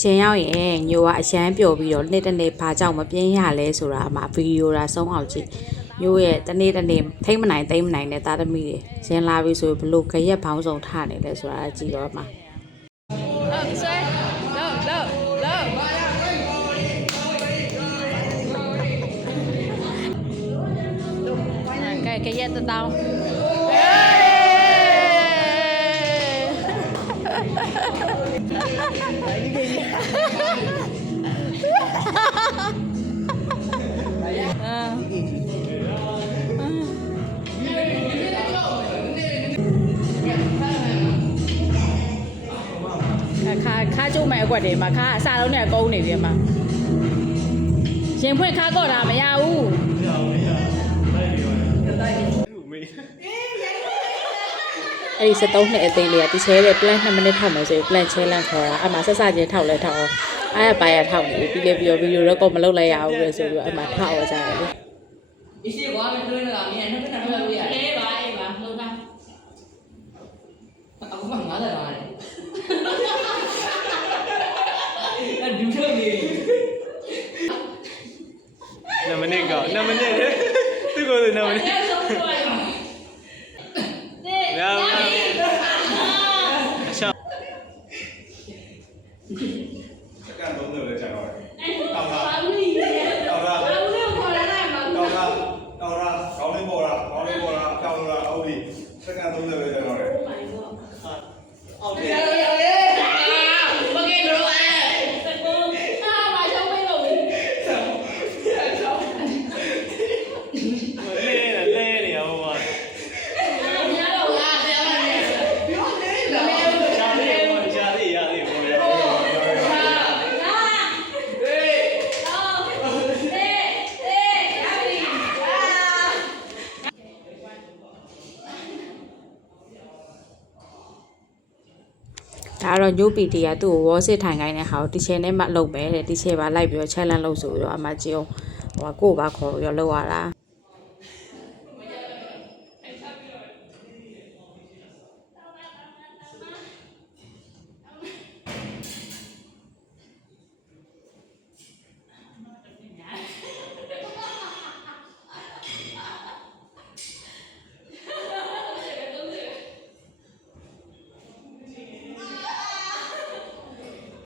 ချင်းရောက်ရင်ညိုကအရန်ပျော်ပြီးတော့နေ့တစ်နေ့ဘာကြောင့်မပြင်းရလဲဆိုတာအမှဗီဒီယိုဒါဆုံးအောင်ကြည့်ညိုရဲ့တနေ့တစ်နေ့ထိမ့်မနိုင်သိမ့်မနိုင်တဲ့သားသမီးတွေရင်းလာပြီဆိုဘလို့ခရက်ဘောင်းဆောင်ထနေလဲဆိုတာကြည့်တော့မှကရက်တတောင်းခါကျုံမဲ့အကွက်တွေမှာခါအစားလုံးနဲ့ကုန်းနေပြီမှာရင်ဖွင့်ခါကော့တာမရဘူးအဲ့ဒီ73နှစ်အသိလေးကဒီချဲတဲ့ plan 2မိနစ်ထောက်မယ်ဆိုရင် plan challenge ခေါ်တာအမှဆက်စချင်းထောက်လဲထောက်အောင်အားရပါရထောက်နေပြီးလေပြီးတော့ဗီဒီယိုတော့ကောမလုပ်လိုက်ရဘူးလေဆိုပြီးတော့အမှထောက်ရကြတယ်လေအစ်ကွာမတွင်းလာမင်းနှစ်ခဏလောက်လို့ရတယ်အေးပါလုံးပါအခုမှငါလည်းပါတယ်အဲ့ဒူထုတ်နေ2မိနစ်2မိနစ်သူ့ကို2မိနစ်ကန်သုံးတယ်လည်းကြာတော့တောက်တာတောက်တာတောက်တာကောင်းလေးပေါ်တာတောက်တာဟုတ်ပြီစကန်သုံးတယ်လည်းကြာတော့တယ်ဟုတ်တယ်မကဲတော့မရှောင်းမလို့လဲနေရဟိုမှာဒါတော့ညိုပီတီကသူ့ကိုဝေါ်စစ်ထိုင်ခိုင်းတဲ့ဟာကိုတီချယ်နဲ့မှလုပ်မယ်တဲ့တီချယ်ပါလိုက်ပြီးတော့ challenge လုပ်ဆိုပြီးတော့အမကြီးအောင်ဟိုကိုပါခေါ်ပြီးတော့လုပ်ရတာ